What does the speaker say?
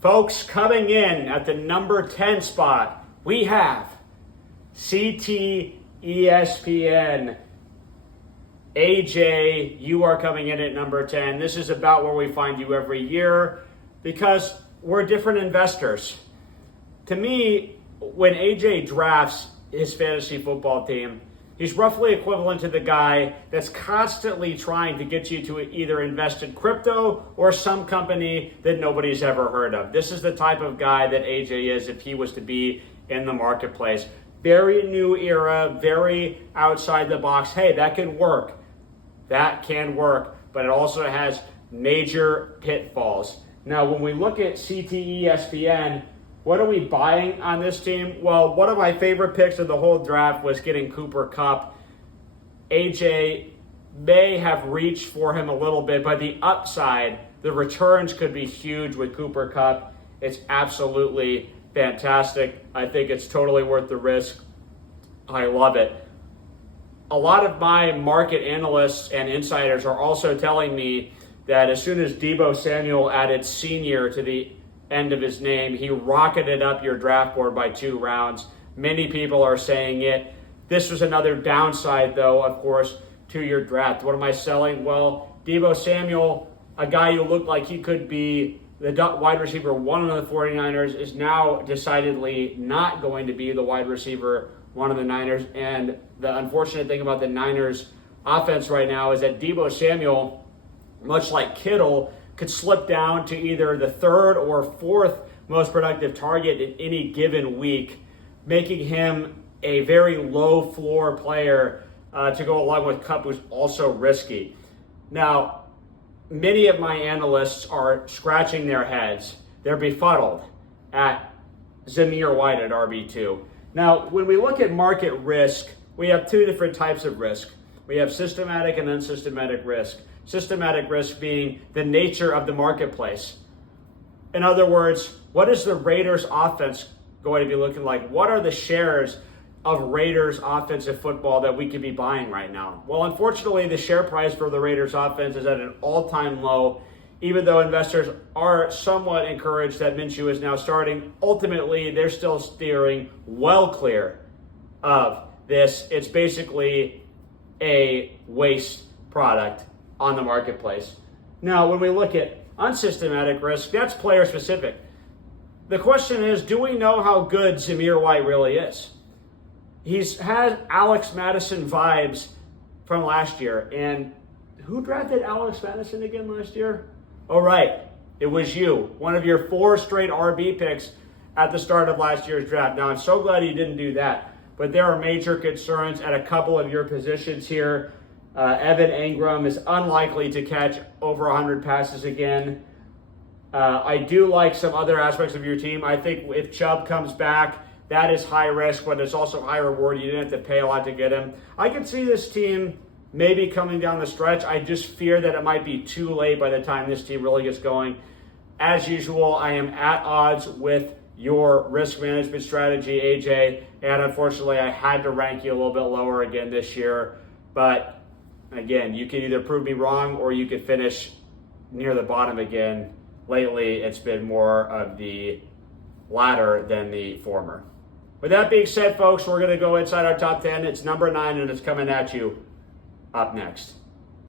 Folks, coming in at the number 10 spot, we have CT ESPN. AJ, you are coming in at number 10. This is about where we find you every year because we're different investors. To me, when AJ drafts his fantasy football team, he's roughly equivalent to the guy that's constantly trying to get you to either invest in crypto or some company that nobody's ever heard of. This is the type of guy that AJ is if he was to be in the marketplace. Very new era, very outside the box. Hey, that can work. That can work, but it also has major pitfalls. Now, when we look at CT ESPN, what are we buying on this team? Well, one of my favorite picks of the whole draft was getting Cooper Kupp. AJ may have reached for him a little bit, but the upside, the returns could be huge with Cooper Kupp. It's absolutely fantastic. I think it's totally worth the risk. I love it. A lot of my market analysts and insiders are also telling me that as soon as Deebo Samuel added senior to the end of his name, he rocketed up your draft board by 2 rounds. Many people are saying it. This was another downside, though, of course, to your draft. What am I selling? Well, Deebo Samuel, a guy who looked like he could be the wide receiver 1 of the 49ers, is now decidedly not going to be the wide receiver 1 of the Niners. And the unfortunate thing about the Niners offense right now is that Deebo Samuel, much like Kittle, could slip down to either the 3rd or 4th most productive target in any given week, making him a very low floor player to go along with Kupp, who's also risky. Now, many of my analysts are scratching their heads. They're befuddled at Zamir White at RB2. Now, when we look at market risk, we have 2 different types of risk. We have systematic and unsystematic risk. Systematic risk being the nature of the marketplace. In other words, what is the Raiders offense going to be looking like? What are the shares of Raiders offensive football that we could be buying right now? Well, unfortunately, the share price for the Raiders offense is at an all-time low. Even though investors are somewhat encouraged that Minshew is now starting, ultimately, they're still steering well clear of this. It's basically a waste product on the marketplace. Now, when we look at unsystematic risk, that's player specific. The question is, do we know how good Zamir White really is? He's had Alex Madison vibes from last year. And who drafted Alex Madison again last year? Oh, right. It was you. One of your 4 straight RB picks at the start of last year's draft. Now, I'm so glad you didn't do that. But there are major concerns at a couple of your positions here. Evan Engram is unlikely to catch over 100 passes again. I do like some other aspects of your team. I think if Chubb comes back, that is high risk, but it's also high reward. You didn't have to pay a lot to get him. I can see this team maybe coming down the stretch. I just fear that it might be too late by the time this team really gets going. As usual, I am at odds with your risk management strategy, AJ, and unfortunately, I had to rank you a little bit lower again this year. But again, you can either prove me wrong or you could finish near the bottom again. Lately, it's been more of the latter than the former. With that being said, folks, we're going to go inside our top 10. It's number 9, and it's coming at you up next.